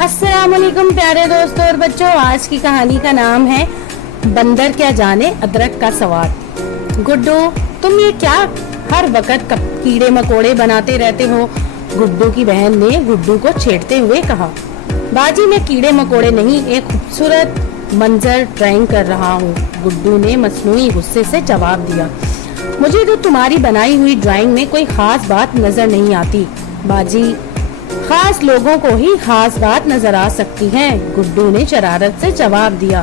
अस्सलाम वालेकुम प्यारे दोस्तों और बच्चों, आज की कहानी का नाम है बंदर क्या जाने अदरक का स्वाद। गुड्डू, तुम ये क्या हर वक्त कीड़े मकोड़े बनाते रहते हो? गुड्डू की बहन ने गुड्डू को छेड़ते हुए कहा। बाजी, मैं कीड़े मकोड़े नहीं, एक खूबसूरत मंजर ड्राइंग कर रहा हूँ। गुड्डू ने मसनूई गुस्से से जवाब दिया। मुझे तो तुम्हारी बनाई हुई ड्राइंग में कोई खास बात नजर नहीं आती। बाजी, खास लोगों को ही खास बात नजर आ सकती है, गुड्डू ने शरारत से जवाब दिया।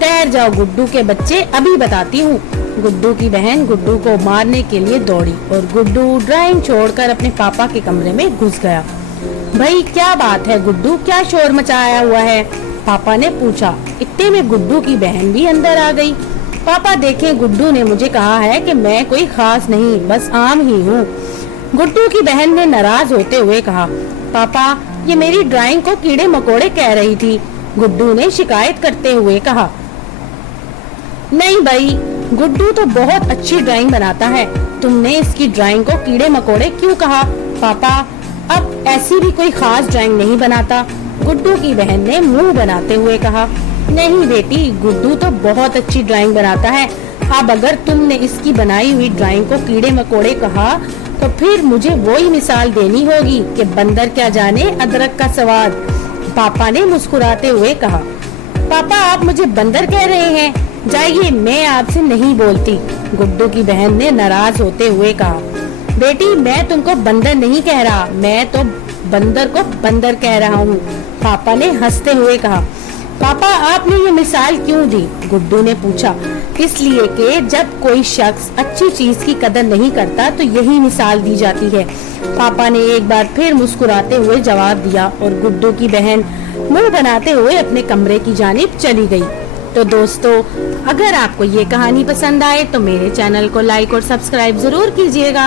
ठहर जाओ गुड्डू के बच्चे, अभी बताती हूँ। गुड्डू की बहन गुड्डू को मारने के लिए दौड़ी और गुड्डू ड्राइंग छोड़कर अपने पापा के कमरे में घुस गया। भाई क्या बात है गुड्डू, क्या शोर मचाया हुआ है? पापा ने पूछा। इतने में गुड्डू की बहन भी अंदर आ गई। पापा देखें, गुड्डू ने मुझे कहा है कि मैं कोई खास नहीं, बस आम ही हूँ। गुड्डू की बहन ने नाराज होते हुए कहा। पापा, ये मेरी ड्राइंग को कीड़े मकोड़े कह रही थी, गुड्डू ने शिकायत करते हुए कहा। नहीं भाई, गुड्डू तो बहुत अच्छी ड्राइंग बनाता है, तुमने इसकी ड्राइंग को कीड़े मकोड़े क्यों कहा? पापा, अब ऐसी भी कोई खास ड्राइंग नहीं बनाता, गुड्डू की बहन ने मुंह बनाते हुए कहा। नहीं बेटी, गुड्डू तो बहुत अच्छी ड्राइंग बनाता है। अब अगर तुमने इसकी बनाई हुई ड्राइंग को कीड़े मकोड़े कहा तो फिर मुझे वही मिसाल देनी होगी कि बंदर क्या जाने अदरक का स्वाद, पापा ने मुस्कुराते हुए कहा। पापा, आप मुझे बंदर कह रहे हैं? जाइए, मैं आपसे नहीं बोलती, गुड्डू की बहन ने नाराज होते हुए कहा। बेटी, मैं तुमको बंदर नहीं कह रहा, मैं तो बंदर को बंदर कह रहा हूँ, पापा ने हंसते हुए कहा। पापा, आपने ये मिसाल क्यों दी? गुड्डू ने पूछा। इसलिए कि जब कोई शख्स अच्छी चीज की कदर नहीं करता तो यही मिसाल दी जाती है, पापा ने एक बार फिर मुस्कुराते हुए जवाब दिया और गुड्डू की बहन मुंह बनाते हुए अपने कमरे की जानिब चली गई। तो दोस्तों, अगर आपको ये कहानी पसंद आए तो मेरे चैनल को लाइक और सब्सक्राइब जरूर कीजिएगा।